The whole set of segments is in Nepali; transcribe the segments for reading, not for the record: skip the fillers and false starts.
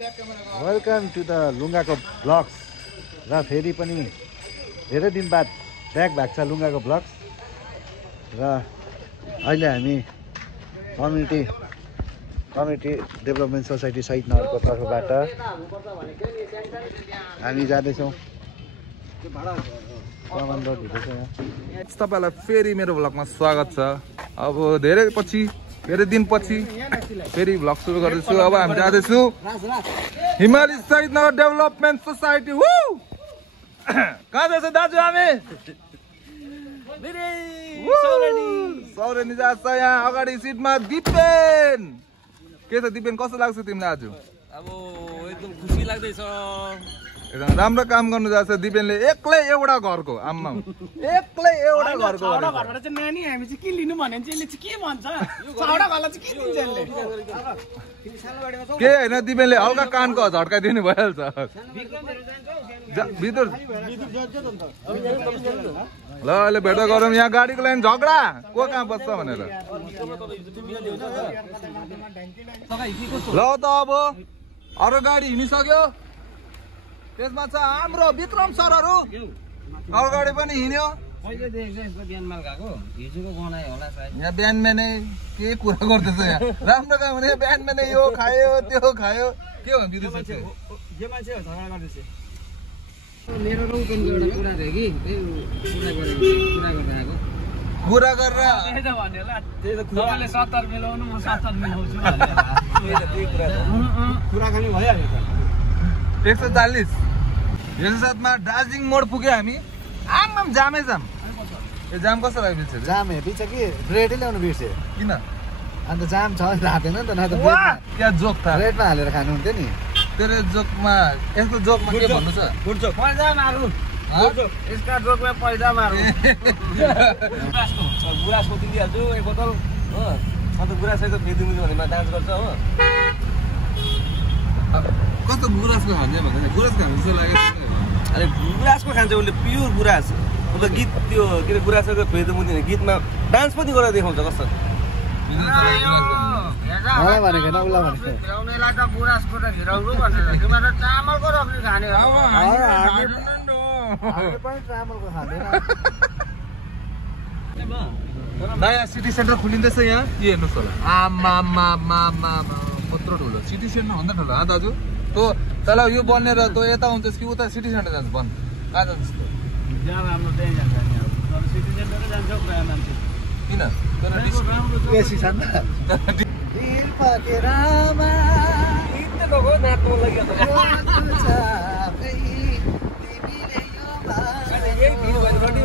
वेलकम टु द लुङ्गाको ब्लग्स र फेरि पनि धेरै दिन बाद ब्याक भएको छ लुङ्गाको ब्लग्स र अहिले हामी कम्युनिटी डेभलपमेन्ट सोसाइटी शहीद नगरको तर्फबाट हामी जाँदैछौँ। कमान रोड हुँदैछ यहाँ। तपाईलाई फेरि मेरो भ्लगमा स्वागत छ। अब धेरै दिनपछि फेरि भ्लग सुरु गर्दैछु। अब हामी जाँदैछु हिमाली शहीद नगर डेभलपमेन्ट सोसाइटी। कहाँ जान्छ दाजु? हामी सौरेनी जान्छ। यहाँ अगाडि सिटमा दिपेन। के छ दिपेन, कस्तो लाग्छ तिमीलाई आज? अब एकदम खुसी लाग्दैछ। एकदम राम्रो काम गर्नु जान्छ दिपेनले। एक्लै एउटा घरको आम्मा, एक्लै एउटा घरको घरबाट चाहिँ नानी हामी चाहिँ के लिनु भन्यो भने चाहिँ यसले चाहिँ के भन्छ? चौडा घरलाई चाहिँ के दिन्छ यसले? के होइन, दिपेनले हल्का कानको झड्काइदिनु भइहाल्छ। भित्र ल अहिले भेट गरौँ। यहाँ गाडीको लाइन झगडा को कहाँ बस्छ भनेर। ल त अब अरू गाडी हिँडिसक्यो। त्यसमा छ हाम्रो विक्रम सरहरू। अगाडि पनि हिँड्यो। यहाँ बिहान बिहानै के कुरा गर्दैछ? यहाँ राम्रो काम हुने बिहान बिहानै यो खायो त्यो खायो के हो विदेश? मेरो र उपेनको एउटा कुरा थियो कि कुरा गर्दै आएको। कुरा गरेर तपाईँले 70 मिलाउनु, म 70 मिलाउँछु। कुरा खाली भइहाल्यो त। 140 यसको साथमा दार्जिलिङ मोड पुग्यो हामी। आम्माम जामै जाम। यो जाम कस्तो लाग्यो? बिर्छ जाम हेर्छ कि ब्रेडै ल्याउनु बिर्स्यो। किन? अन्त जाम छ राख्दैन नि त, न त क्या जोक था ब्रेडमा हालेर खानुहुन्थ्यो नि। तेरो जोकमा यसको जोकमा के भन्नु छ? पैसा मारु। यसका जोकमा पैसा मारु। गुराँसको दिइहाल्छु एक बोतल हो। अन्त गुराँसको फेदिदिनु भने डान्स गर्छ हो। कस्तो गुराँसको खान्छ भन्दा गुराँस खानु जस्तो लाग्यो। अरे गुराँसको खान्छ उसले, प्योर गुराँस। अन्त गीत त्यो के अरे गुराँसको फेदिदिने गीतमा डान्स पनि गरेर देखाउँछ कस्तो। मलाई भनेको होइन, उसलाई भनेको। ल्याउनेलाई त गुराँसको त घिराउनु भनेर, तिमीहरू चामलको रोक्ने खाने हो। हामी पनि चामलको खाँदैन। नयाँ सिटी सेन्टर खुलिँदैछ यहाँ। के हेर्नुहोस् होला। आमा कत्रो ठुलो सिटी सेन्टर भन्दा ठुलो। दाजु तँ तल यो बनेर तँ यता हुन्छस् कि उता सिटी सेन्टर जान्छ? भन् कहाँ जान्छ? जहाँ राम्रो त्यहीँ जान्छ नि। अब सिटी सेन्टरै जान्छ प्रायः मान्छे। किन? बेसी छ नि त।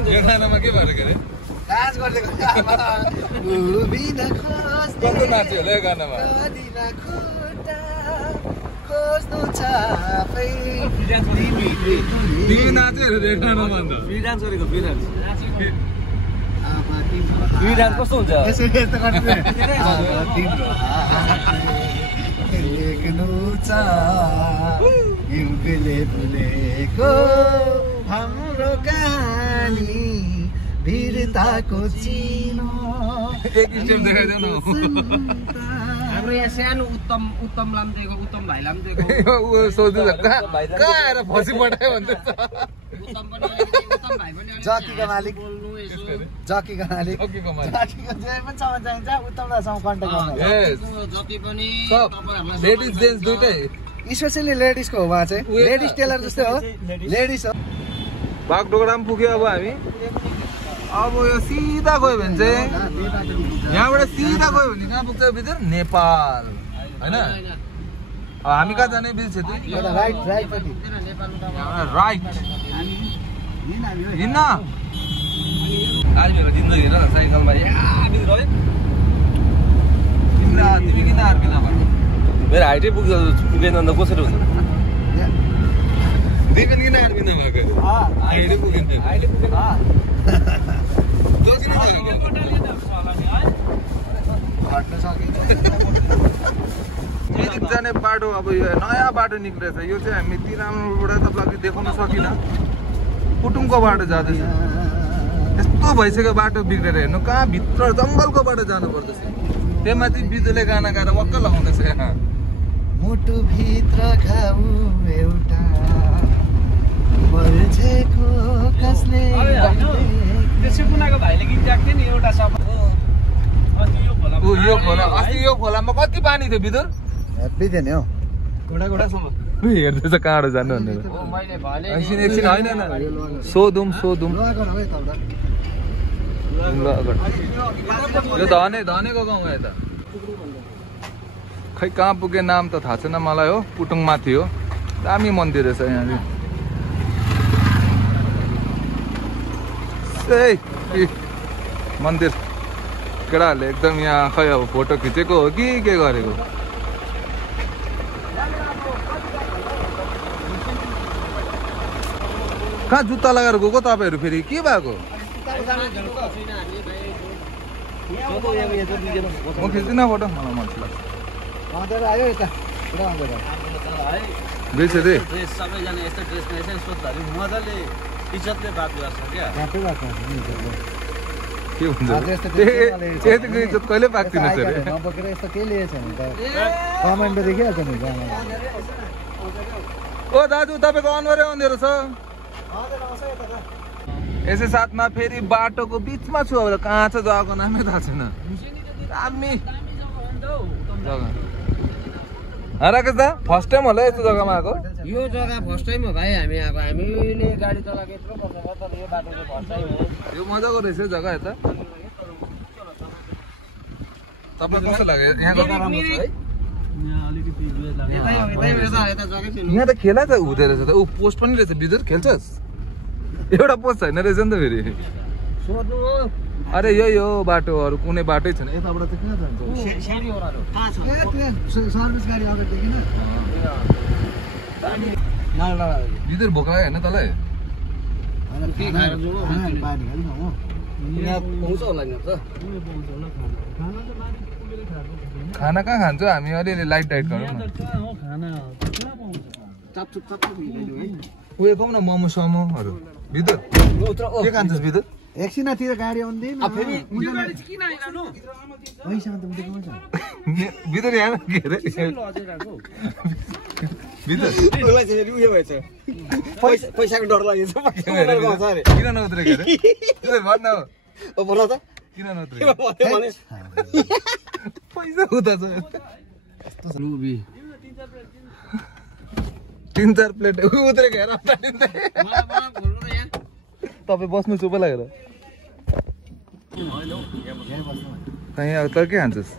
यो गानामा के भएर के अरे डान्स गर्दै कस्तो नाच्यो होला यो गानामा? तिमी नाच्यो अरे यो गानामा? अन्त फ्री डान्स गरेको फ्री डान्स। फ्री डान्स कस्तो हुन्छ? यसरी यस्तो गर्नु भुलेको हाम्रो कहानी वीरताको चिनो। एक स्टेप देखाइदेऊ न। हाम्रो यहाँ सानो उत्तम लाम्देको उत्तम भाइ लाम्देको सोध्दैछ कहाँ आएर फसी पठायो भन्दैछ। जकीको मालिक जकीको मालिक जकीको जे पनि सामान चाहिन्छ उत्तम दासँग कन्ट्याक्ट गर्नु। जति पनि लेडिज जेन्ट्स दुइटै। स्पेसली लेडिजको हो उहाँ चाहिँ। लेडिज टेलर जस्तै हो, लेडिज हो। बागडोग्रा पनि पुग्यो अब हामी। अब यो सिधा गयो भने चाहिँ यहाँबाट सिधा गयो भने कहाँ पुग्छ भित्र? नेपाल होइन? हामी कहाँ जाने बिर्से? राइट राइट राइट हिँड्न आर्मीको जिन्दगी हेर न साइकलमा तिमी किन आर्मी नभएको? मेरो हाइटै पुगेन अन्त कसरी हुन्छ? दिपेन किन आर्मी नभएको? हाइटै पुगिन्थ्यो। मिरिक जाने बाटो अब यो नयाँ बाटो निक्लेछ। यो चाहिँ हामी तिरामबाट तपाईँलाई देखाउन सकिनँ। कुटुङको बाटो जाँदैछ। यस्तो भइसक्यो बाटो बिग्रेर। हेर्नु कहाँ भित्र जङ्गलको बाटो जानु पर्दैछ। त्यही माथि बिजुले गाना गाएर वक्क लगाउँदैछ यहाँ। मुटुभित्र घाउ एउटा बल्झेको कसले त्यो सिपुनाको भाइले गीत गाएको थियो नि एउटा शब्द यो खोला अस्ति यो खोलामा कति पानी थियो बिदुर हेप्पी थियो नि हौ घोडासम्म हेर्दैछ कहाँबाट जानु भनेर मैले भने एकछिन होइन सोधौँ यो धनेको गाउँ हो यता खै कहाँ पुगे नाम त थाहा छैन मलाई हो पुटुङमा थियो दामी मन्दिर रहेछ यहाँ मन्दिर केटाहरूले एकदम यहाँ खै अब फोटो खिचेको हो कि के गरेको कहाँ जुत्ता लगाएर गएको तपाईँहरू फेरि के भएको म खिच्दिनँ फोटो मलाई मन लाग्छ आयो यता पुरा बेच्यो दे सबैजना यस्तो ड्रेसमा यसै सोध्दाखेरि मजाले इज्जतले बात गर्छ क्या के हुन्छ त्यतिको इज्जत कहिले पाक्दिन सर नबोकेर यस्तो के लिएछ भने त कमेन्ट देखिहाल्छ नि ओ दाजु तपाईँको अनुहारै अँधेरो छ यसै साथमा फेरि बाटोको बिचमा छु अब कहाँ छ जग्गाको नामै थाहा छैन दामी जग्गा राकेश दा फर्स्ट टाइम होला यस्तो जग्गामा आएको यो जग्गा फर्स्ट टाइम हो भाइ हामी आएको हामीले गाडी चलाएको यत्रो वर्ष भयो तर यो बाटो चाहिँ फर्स्ट टाइम हो यो मजाको रहेछ जग्गा यता तपाईँलाई कस्तो लाग्यो यहाँको यहाँ त खेला त हुँदो रहेछ त ऊ पोस्ट पनि रहेछ बिजुर खेल्छस् एउटा पोस्ट छैन रहेछ नि त फेरि सोध्नु हो अरे यो बाटो अरू कुनै बाटै छैन यताबाट चाहिँ कहाँ जान्छ सेरी ओह्रालो कहाँ छ सर्भिस गाडी अगाडिदेखि बिजुर भोक लाग्यो होइन तँलाई यहाँ पाउँछ होला नि त खाना कहाँ खान्छौ हामी अलिअलि लाइट डाइट गरौँ न उयो खाउँ न मोमो समोहरू बिजुर के खान्छस् बिजुर एकछिनतिर गाडी आउँदैन बिजुर यहाँ के अरे बिजुर पैसाको डर लागेछ किन नउत्रेको अरे भन् न बोल त किन नउत्रेको पैसा उता छ 3-4 प्लेट उत्रेको हेर तपाईँ बस्नु चुप लागेर यहाँ त के खान्छस्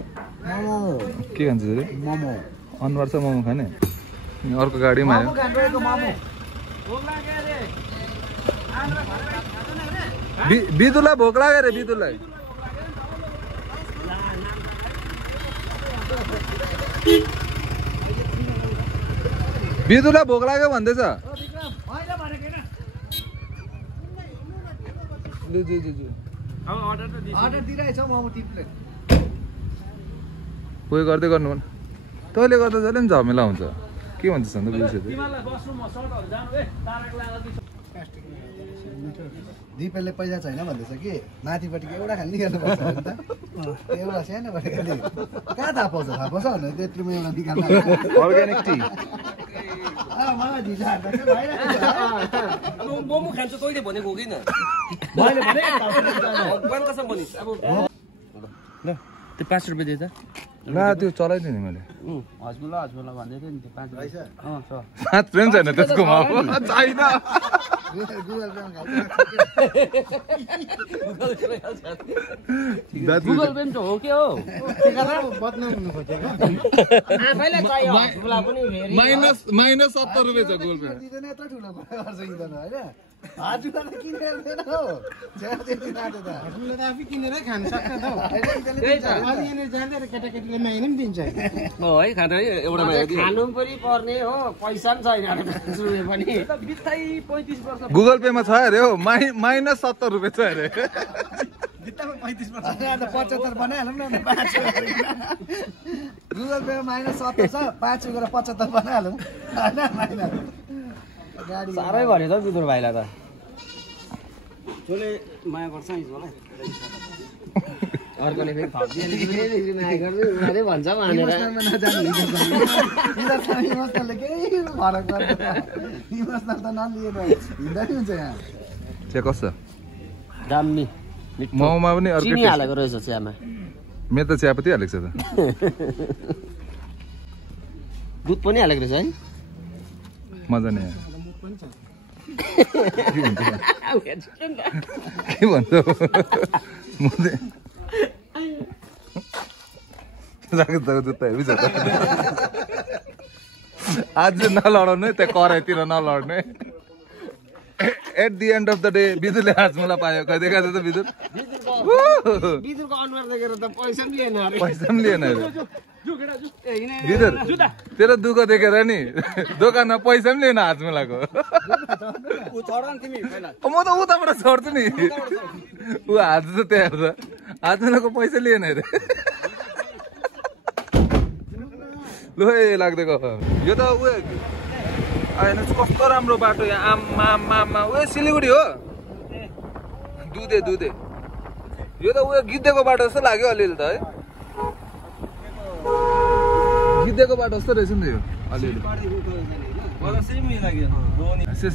के खान्छस् अरे मोमो अनुहार छ मोमो खाने अर्को गाडीमा आयो बिदुलाई भोक लाग्यो अरे बिदुलाई बिदुलाई भोक लाग्यो भन्दैछ उयो गर्दै गर्नु भन तैँले गर्दा जहिले पनि झमेला हुन्छ के भन्छस् अन्त बिर्सेँ दिपेलले पैसा छैन भन्दैछ कि माथिपट्टिको एउटा खालि गर्नुपर्छ नि त एउटा सानोबाट खालि कहाँ थाहा पाउँछ भने त्यत्रोमा एउटा निकाल्नु अर्ग्यानिक टी मलाई ढिला मोमो खान्छ तैँले भनेको हो कि कसम भनिस् अब ल त्यो 5 रुपियाँ दे त ला त्यो चलाइदिएँ नि मैले हजुर भन्दै थियो नि त्यो 5 रुपियाँ साथ प्रेम छैन त्यसकोमा छैन गुगल पे त हो के हो माइनस 70 रुपियाँ छ गुगल पे है खाँदा एउटा खानु पनि पर्ने हो पैसा पनि छैन पनि गुगल पेमा छ अरे हो माइनस 70 रुपियाँ छ अरे 75 बनाइहालौँ न गुगल पे माइनस 70 छ 5 गरेर 75 बनाइहालौँ होइन साह्रै भने त बिदुर भाइलाई त जसले माया गर्छ नि अर्कोले फेरि थपिदिए भन्छ भनेर इमोसनलले केही फरक पर्दैन इमोसनल त नलिएर हिँड्दा नि हुन्छ यहाँ चिया कस्तो दामी मोमोमा पनि अर्कै चिनी हालेको रहेछ चियामा मेरो त चियापत्ती हालेको छ त दुध पनि हालेको रहेछ है मजा नै के भन्छ जुत्ता हेभी छ त आज नलडाउनु है त्यहाँ कराईतिर नलड्ने at the end of the day बिजुले हाजमोला पायो कहिले खाँदै त बिजुर बिजुरको अनुहार देखेर त पैसा पनि लिएन अरे पैसा पनि लिएन अरे बिजुर तेरो दुःख देखेर नि दोकानमा पैसा पनि लिएन हाजमोलाको म त उताबाट छोड्छु नि ऊ हाज त त्यहाँ हेर्छ हाजमोलाको पैसा लिएन अरे लु है लाग्दै गयो यो त ऊ होइन कस्तो राम्रो बाटो यहाँ आम्मा ऊ सिलगढी हो दुधे यो त उयो गिद्धेको बाटो जस्तो लाग्यो अलिअलि त है गिद्धेको बाटो जस्तो रहेछ नि त यो अलिअलि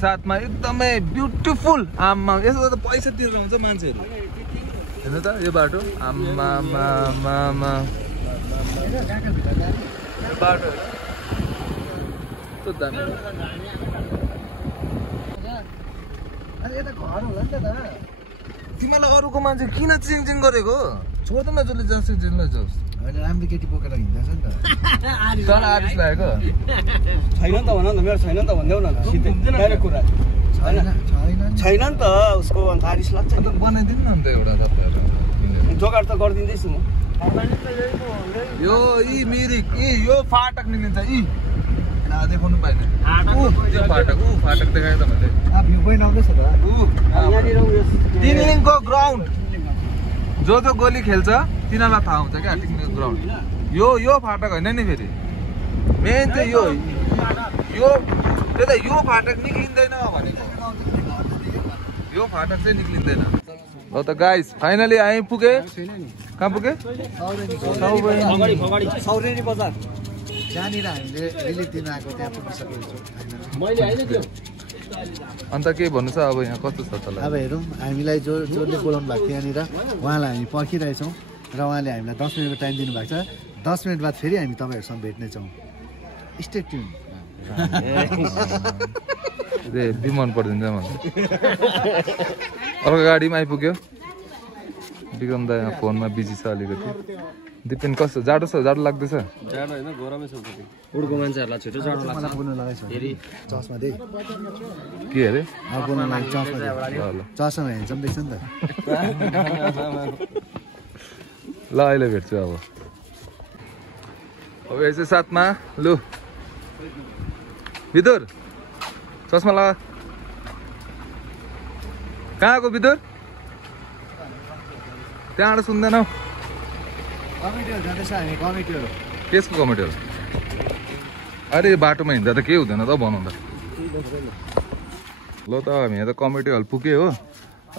साथमा एकदमै ब्युटिफुल आम्मा यसो त पैसा तिरेर हुन्छ मान्छेहरू हेर्नु त यो बाटो आम्मा बाटो कस्तो दामी तिमीलाई अरूको मान्छे किन चिङ गरेको छोड्दैन जसले जान्छ जेलमा जाओस् होइन राम्रो केटी बोकेर हिँड्दैछ नि त तल आरिस लागेको छैन नि त भन न मेरो छैन नि त भन्देऊ न सिधै डाइरेक्ट कुरा छैन नि त उसको अन्त आरिस लाग्छ अन्त बनाइदिनु न अन्त एउटा तपाईँहरू जोगाड त गरिदिँदैछु म यो मिरिक यो फाटक निलिन्छ देखाउनु पाइन त्यो फाटक देखाएँ त मैले भ्यू पोइन्ट आउँदैछ त टिङलिङको ग्राउन्ड जो गोली खेल्छ तिनीहरूलाई थाहा हुन्छ क्या टिङलिङको ग्राउन्ड यो फाटक होइन नि फेरि मेन चाहिँ यो त्यही त यो फाटक निक्लिँदैन भनेको यो फाटक चाहिँ निक्लिँदैन ल त गाइस फाइनली आइपुगे कहाँ पुगे सौरेनी बजार जहाँनिर हामीले रिलिफ दिन आएको त्यहाँ पुगिसकेको छौँ अन्त के भन्नु छ अब यहाँ कस्तो छ त अब हेरौँ हामीलाई जसले बोलाउनु भएको थियो यहाँनिर उहाँलाई हामी पर्खिरहेछौँ र उहाँले हामीलाई 10 मिनटको टाइम दिनुभएको छ 10 मिनट बाद फेरि हामी तपाईँहरूसँग भेट्नेछौँ स्टे ट्युन मन पर्दैन मलाई अर्को गाडीमा आइपुग्यो विक्रम दा यहाँ फोनमा बिजी छ अलिकति दिपेन कस्तो जाडो लाग्दैछ जाडो होइन गरमै छ उडको मान्छेहरूलाई छिटो जाडो लाग्छ बोल्नु लगाएछ फेरि चस्मा दे के अरे बोल्नु लागि चस्मा हेर्छ देख्छ नि त ल अहिले भेट्छु अब यसै साथमा लु विदुर चस्मा लगा कहाँको विदुर त्यहाँबाट सुन्दैनौ कमिटीहरू जाँदैछ हामी कमिटीहरू त्यसको कमिटीहरू अरे बाटोमा हिँड्दा त केही हुँदैन त बनाउँदा ल त हामी यहाँ त कमिटी हल पुग्यो हो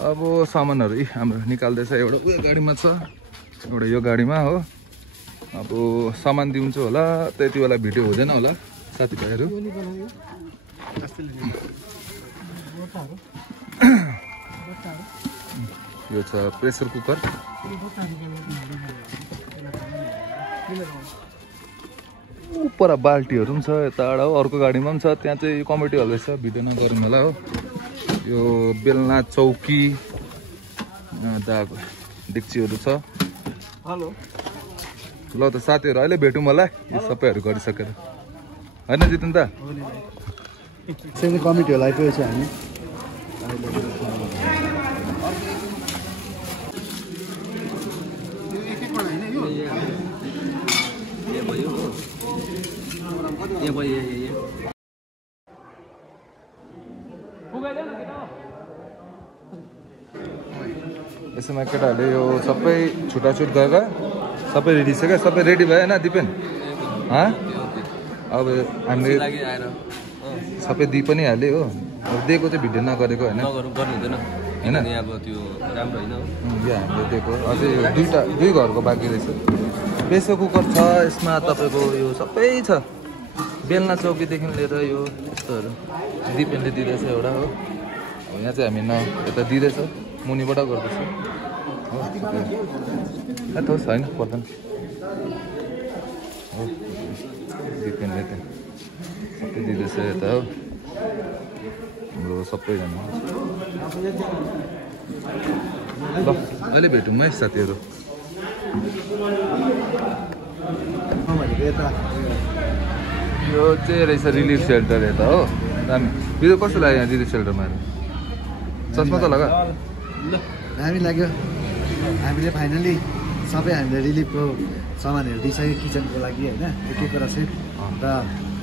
अब सामानहरू हाम्रो निकाल्दैछ एउटा उयो गाडीमा छ एउटा यो गाडीमा हो अब सामान दिउँछु होला त्यति बेला भिडियो हुँदैन होला साथीभाइहरू यो छ प्रेसर कुकर पर बाल्टीहरू पनि छ यताबाट हो अर्को गाडीमा पनि छ त्यहाँ चाहिँ कमिटी हल रहेछ भिडियो नगरौँ होला हो यो बेलना चौकी डेक्चीहरू छ हेलो ल त साथीहरू अहिले भेटौँ होला यो सबैहरू गरिसकेर होइन जितन दा कमिटीहरू आइपुगेको छ हामी यसमा केटाहरूले यो सबै छुटाछुट गएका सबै रेडी छ क्या सबै रेडी भयो होइन दिपेन अब हामीले सबै दिइ पनि हाल्यो हो अब दिएको चाहिँ भिडियो नगरेको होइन होइन अनि अब त्यो राम्रो होइन यो हामीले दिएको अझै दुई घरको बाँकी रहेछ प्रेसर कुकर छ यसमा तपाईँको यो सबै छ बेलना चौकीदेखि लिएर यो यस्तोहरू दिपेनले दिँदैछ एउटा हो यहाँ चाहिँ हामी यता दिँदैछ मुनिबाट गर्दैछ हो छैन पर्दैन हो दिपेनले त्यहाँ सबै दिँदैछ यता हो हाम्रो सबैजना ल अहिले भेटौँ है साथीहरू यो चाहिँ रहेछ रिलिफ सेल्टर यता हो दामी बिजु कस्तो लाग्यो यहाँ रिलिफ सेल्टरमा चस्मा त लगा दामी लाग्यो हामीले फाइनली सबै हामीले रिलिफको सामानहरू दिइसक्यो किचनको लागि होइन एक एकवटा सेट र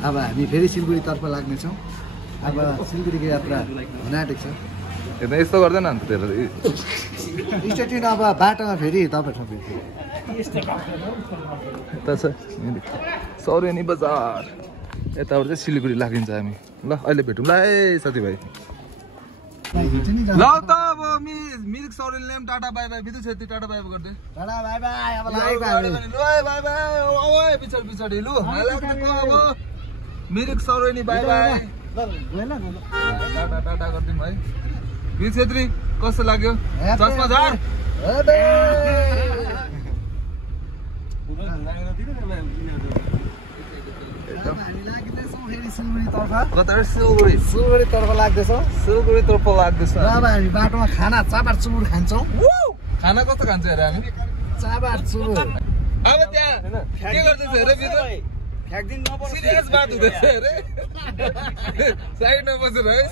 अब हामी फेरि सिलगढीतर्फ लाग्नेछौँ अब सिलगढीको यात्रा हुन आँटेको छ यता यस्तो गर्दैन अन्त त्यसलाई स्टेटिन अब बाटोमा फेरि तपाईँहरूसँग भेट्छु यता छ सौरेनी बजार यताबाट चाहिँ सिलगढी लागिन्छ हामी ल अहिले भेटौँ ल है साथीभाइ ल त अब मिरिक सौरेनीले पनि tata bye by Bidu Chhetri tata bye by गर्दै टाटा बाई बाई अब बाई बाई पछाडि पछाडि लु अब मिरिक सौरेनी बाई बाई टाटा टाटा गरिदिउँ है बिदु छेत्री कस्तो लाग्यो चस्मा झार सिलगढीतर्फ लाग्दैछौँ सिलगढीतर्फ लाग्दैछ अब हामी बाटोमा खाना चाबार चुमुर खान्छौँ खाना कस्तो खान्छ हेर हामी चाबार चुमुर अब त्यहाँ के गर्दैछ हेर बिदु सिरियस बात हुँदैछ अरे साइडमा बसेर है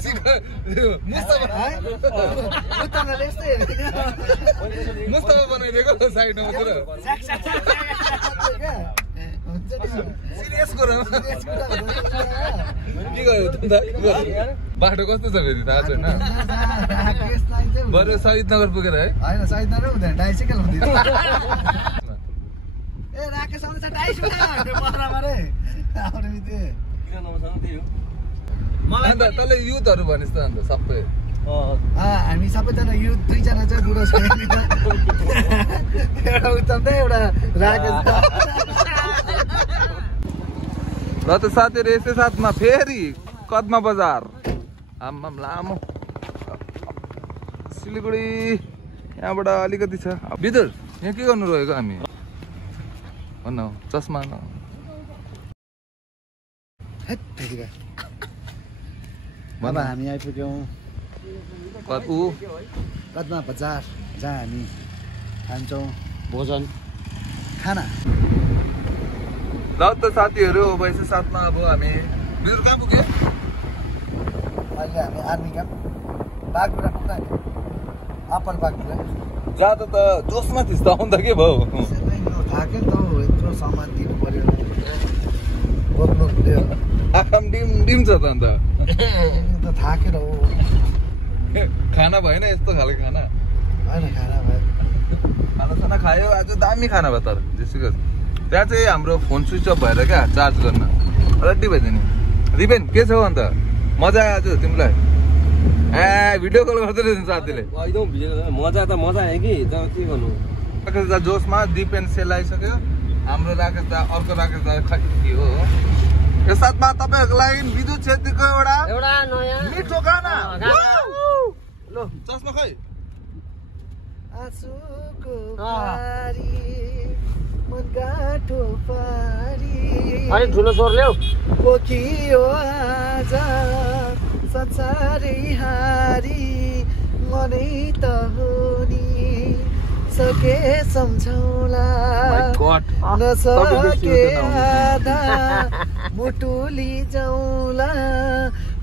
मुस्तफा बनाइदिएको साइडमा बसेर सिरियस कुरा के गर्यो त बाटो कस्तो छ फेरि थाहा छैन बरु शहीदनगर पुगेर है होइन शहीदनगर हुँदैन डाइसाइकल हुँदैन ए राकेश आउँछ अन्त तँले युथहरू भनिस् त अन्त सबै हामी सबैजना युथ दुईजना चाहिँ बुढो छ एउटा उत्तम त एउटा राकेश र त साथीहरू यसै साथमा फेरि कदमा बजार आम्माम लामो सिलगढी यहाँबाट अलिकति छ बिदुर यहाँ के गर्नु रहेको हामी भन्न चस्मा अब हामी आइपुग्यौँ कदमा बजार जहाँ हामी खान्छौँ भोजन खाना ल त साथीहरू अब यसै साथमा अब हामी बिदुर कहाँ पुग्यो अहिले हामी आर्मी क्याम्प बागडुग्रा पुग्दा अप्पर बागडुग्रा जाँदा त जोसमा थिस् त आउँदा के भयो थाक्यो नि त यत्रो सामान दिनु पर्यो बोक्नु पर्यो आराम डिम डिम छ त अन्त थाकेर हो खाना भएन यस्तो खालको खाना होइन खाना भयो खानासाना खायो आज दामी खाना भयो तर जेसुकै त्यहाँ चाहिँ हाम्रो फोन स्विच अफ भएर क्या चार्ज गर्न रेडी भइदियो नि रिबेन के छ अन्त मजा आयो आज तिमीलाई ए भिडियो कल गर्दै रहेछ साथीले एकदम मजा त मजा आयो कि तर के गर्नु राकेश दा जोसमा दिपेन सेल आइसक्यो हाम्रो राकेश दा अर्को राकेश दा खै के हो यो साथमा तपाईँहरूको लागि विद्युत छेत्रीको एउटा नयाँ मिठो गाना लो चस्मा खै आँसुको पारी मन गाठो पारी अलिक ठुलो स्वर ल्याऊ पोखियो आज संसारै हारी मनै त हो नि सके सम्झौला नसके आधा मुटुली जाउँला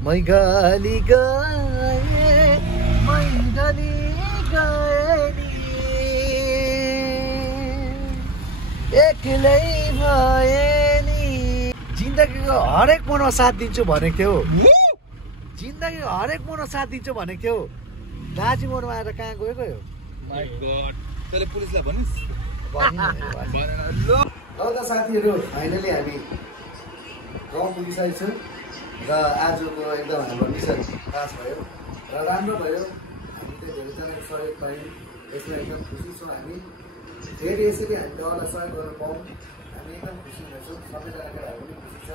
मै गली गए मै गली गए एक्लै भए नि जिन्दगीको हरेक मोडमा साथ दिन्छु भनेको थियो जिन्दगीको हरेक मोडमा साथ दिन्छु भनेको थियो दाजी मोडमा आएर कहाँ गयो गयो माय गॉड तैले पुलिसलाई भनिस् ल त साथीहरू फाइनली हामी गाउँ पुगिसकेको छौँ र आजको एकदम हाम्रो मिसन पास भयो र राम्रो भयो हामी यस्तै धेरैजनाको सहयोग पायौँ यसलाई एकदम खुसी छौँ हामी फेरि यसरी हामीले अरूलाई सहयोग गर्न पाऊँ हामी एकदम खुसी हुनेछौँ सबैजनाको हामी पनि खुसी छ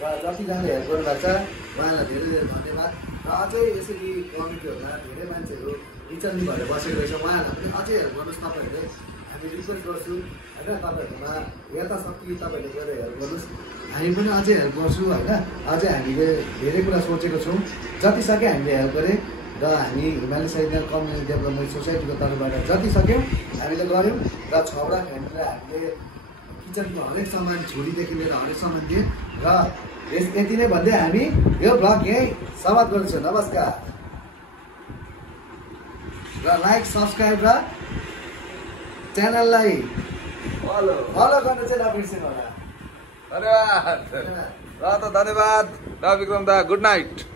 र जतिजनाले हेल्प गर्नुभएको छ उहाँलाई धेरै धेरै धन्यवाद र अझै यसरी कमिटीहरूमा धेरै मान्छेहरू बिचल्ली भएर बसेको रहेछ उहाँहरूलाई पनि अझै हेल्प गर्नुहोस् तपाईँहरूले हामी रिक्वेस्ट गर्छु होइन तपाईँहरूकोमा यथाशक्ति तपाईँहरूले गएर हेल्प गर्नुहोस् हामी पनि अझै हेल्प गर्छु होइन अझै हामीले धेरै कुरा सोचेको छौँ जति सक्यो हामीले हेल्प गरेँ र हामी हिमाली साइडमा कम्युनिटी डेभलपमेन्ट सोसाइटीको तर्फबाट जति सक्यौँ हामीले गऱ्यौँ र छवटा फ्यामिलीलाई हामीले किचनको हरेक सामान छुरीदेखि लिएर हरेक सामान दियौँ र यति नै भन्दै हामी यो ब्लग यहीँ समाप्त गर्छौँ नमस्कार र लाइक सब्सक्राइब र च्यानललाई फलो गर्न चाहिँ नबिर्सिनु होला धन्यवाद र त धन्यवाद विक्रम दा गुड नाइट